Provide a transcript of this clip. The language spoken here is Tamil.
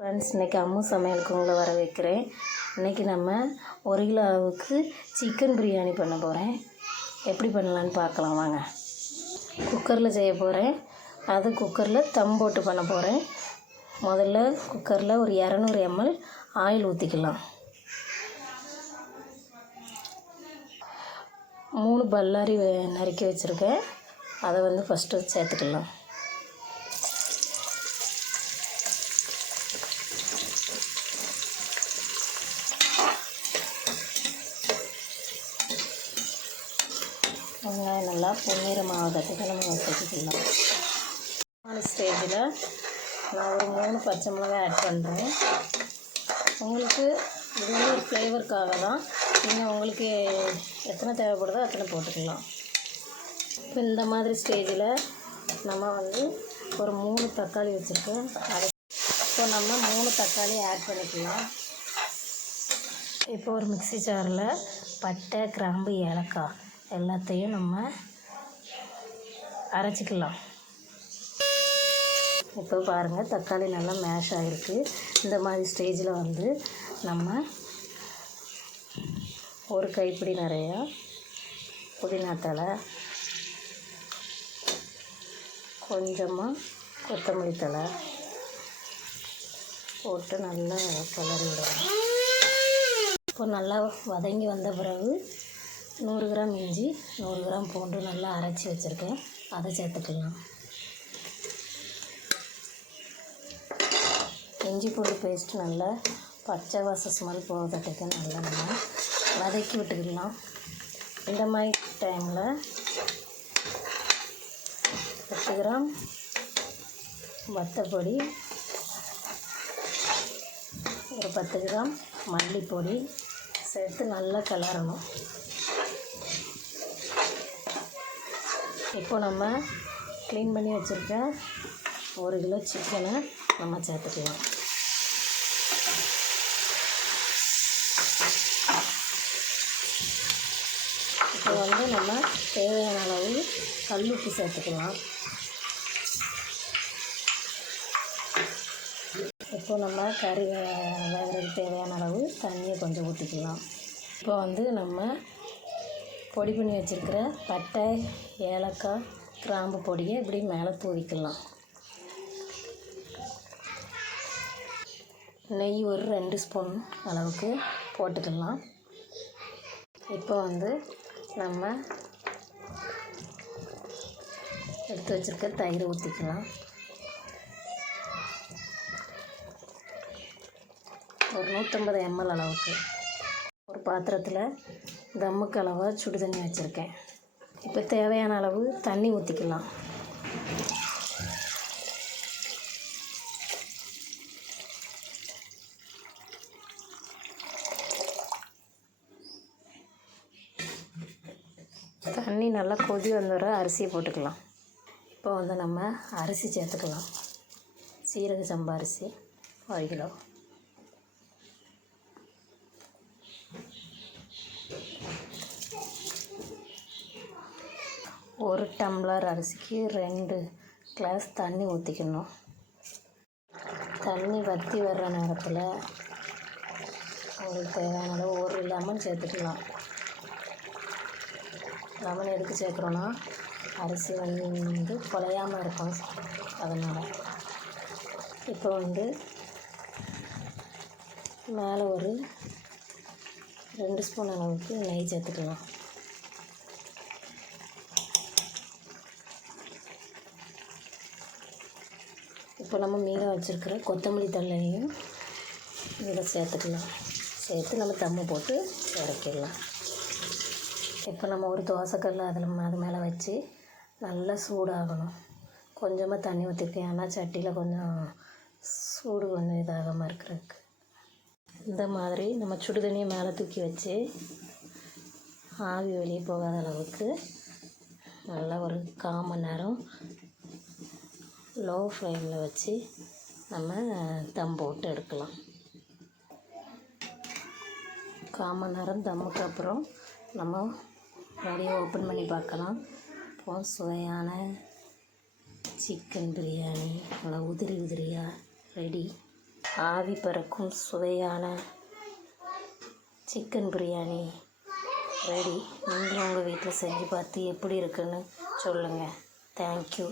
ஃப்ரெண்ட்ஸ், இன்றைக்கி அம்மு சமையலுக்கு உங்களை வர வைக்கிறேன். இன்றைக்கி நம்ம 1 கிலோ அளவுக்கு சிக்கன் பிரியாணி பண்ண போகிறேன். எப்படி பண்ணலான்னு பார்க்கலாம் வாங்க. குக்கரில் செய்ய போகிறேன். அது குக்கரில் தம் போட்டு பண்ண போகிறேன். முதல்ல குக்கரில் ஒரு 200 ml ஆயில் ஊற்றிக்கலாம். 3 பல்லாரி நறுக்கி வச்சுருக்கேன். அதை ஃபஸ்ட்டு சேர்த்துக்கலாம். வெங்காயம் நல்லா பொன்னிறமாகறதுக்கு நம்ம சேர்த்துக்கலாம். 4 ஸ்டேஜில் நான் ஒரு 3 பச்சை மிளகாய் ஆட் பண்ணுறேன். உங்களுக்கு இது ஒரு ஃப்ளேவருக்காக தான். நீங்கள் உங்களுக்கு எத்தனை தேவைப்படுதோ அத்தனை போட்டுக்கலாம். இப்போ இந்த மாதிரி ஸ்டேஜில் நம்ம ஒரு 3 தக்காளி வச்சுருக்கோம். அதை இப்போ நம்ம 3 தக்காளி ஆட் பண்ணிக்கலாம். இப்போ ஒரு மிக்ஸி ஜாரில் பட்டை, கிராம்பு, ஏலக்காய் எல்லாத்தையும் நம்ம அரைச்சிக்கலாம். இப்போ பாருங்கள், தக்காளி நல்லா மேஷ் ஆகிருக்கு. இந்த மாதிரி ஸ்டேஜில் நம்ம ஒரு கைப்பிடி நிறையா புதினா தழை, கொஞ்சமாக கொத்தமல்லி தழை போட்டு நல்லா கிளறி விடணும். இப்போ நல்லா வதங்கி வந்த பிறகு 100 கிராம் இஞ்சி, 100 கிராம் பூண்டு நல்லா அரைச்சி வச்சுருக்கேன். அதை சேர்த்துக்கலாம். இஞ்சி பூண்டு பேஸ்ட்டு நல்லா பச்சை வாசம் ஸ்மெல் போகிறதுக்கு நல்லா நம்ம வதக்கி விட்டுக்கலாம். இந்த மாதிரி டைமில் 10 கிராம் வத்தப்பொடி, ஒரு 10 கிராம் மல்லிப்பொடி சேர்த்து நல்லா கிளறணும். இப்போ நம்ம க்ளீன் பண்ணி வச்சுருக்க 1 கிலோ சிக்கனை நம்ம சேர்த்துக்கலாம். இப்போ நம்ம தேவையான அளவு கல்லுப்பு சேர்த்துக்கலாம். இப்போ நம்ம கறி வேகிறதுக்கு தேவையான அளவு தண்ணியை கொஞ்சம் ஊற்றிக்கலாம். இப்போ நம்ம பொடி பண்ணி வச்சுருக்கிற பட்டை, ஏலக்காய், கிராம்பு பொடியை இப்படி மேலே தூவிக்கலாம். நெய் ஒரு 2 ஸ்பூன் அளவுக்கு போட்டுக்கலாம். இப்போ நம்ம எடுத்து வச்சுருக்க தயிர் ஊற்றிக்கலாம். ஒரு 150 ml அளவுக்கு ஒரு பாத்திரத்தில் தம்முக்கு அளவாக சுடு தண்ணி வச்சுருக்கேன். இப்போ தேவையான அளவு தண்ணி ஊற்றிக்கலாம். தண்ணி நல்லா கொதி வந்துற அரிசியை போட்டுக்கலாம். இப்போ நம்ம அரிசி சேர்த்துக்கலாம். சீரக சம்பா அரிசி 1 கிலோ. ஒரு டம்ளர் அரிசிக்கு 2 கிளாஸ் தண்ணி ஊற்றிக்கணும். தண்ணி வற்றி வர்ற நேரத்தில் உங்களுக்கு தேவையான அளவு 1 லெமன் சேர்த்துக்கலாம். லெமன் எதுக்கு சேர்க்குறோன்னா அரிசி குலையாமல் இருக்கும், அதனால். இப்போ மேலே ஒரு 2 ஸ்பூன் அளவுக்கு நெய் சேர்த்துக்கலாம். இப்போ நம்ம மீதம் வச்சுருக்கிற கொத்தமல்லி தழையையும் இதில் சேர்த்துக்கலாம். சேர்த்து நம்ம தம்மு போட்டு இறக்கிடலாம். இப்போ நம்ம ஒரு தோசைக்கல் அது மேலே வச்சு நல்லா சூடாகணும். கொஞ்சமாக தண்ணி ஊற்றிருக்கேன், ஏன்னா சட்டியில் கொஞ்சம் சூடு கொஞ்சம் இதாகாமல் இருக்கிறதுக்கு. இந்த மாதிரி நம்ம சுடு தண்ணியை மேலே தூக்கி வச்சு ஆவி வெளியே போகாத அளவுக்கு நல்லா ஒரு 1/4 மணி நேரம் லோ ஃப்ளேமில் வச்சு நம்ம தம் போட்டு எடுக்கலாம். 1/4 மணி நேரம் தம்முக்கு அப்புறம் நம்ம மறுபடியும் ஓப்பன் பண்ணி பார்க்கலாம். இப்போ சுவையான சிக்கன் பிரியாணி நல்லா உதிரி உதிரியாக ரெடி. ஆவி பறக்கும் சுவையான சிக்கன் பிரியாணி ரெடி. நீங்களும் உங்கள் வீட்டில் செஞ்சு பார்த்து எப்படி இருக்குன்னு சொல்லுங்கள். தேங்க்யூ.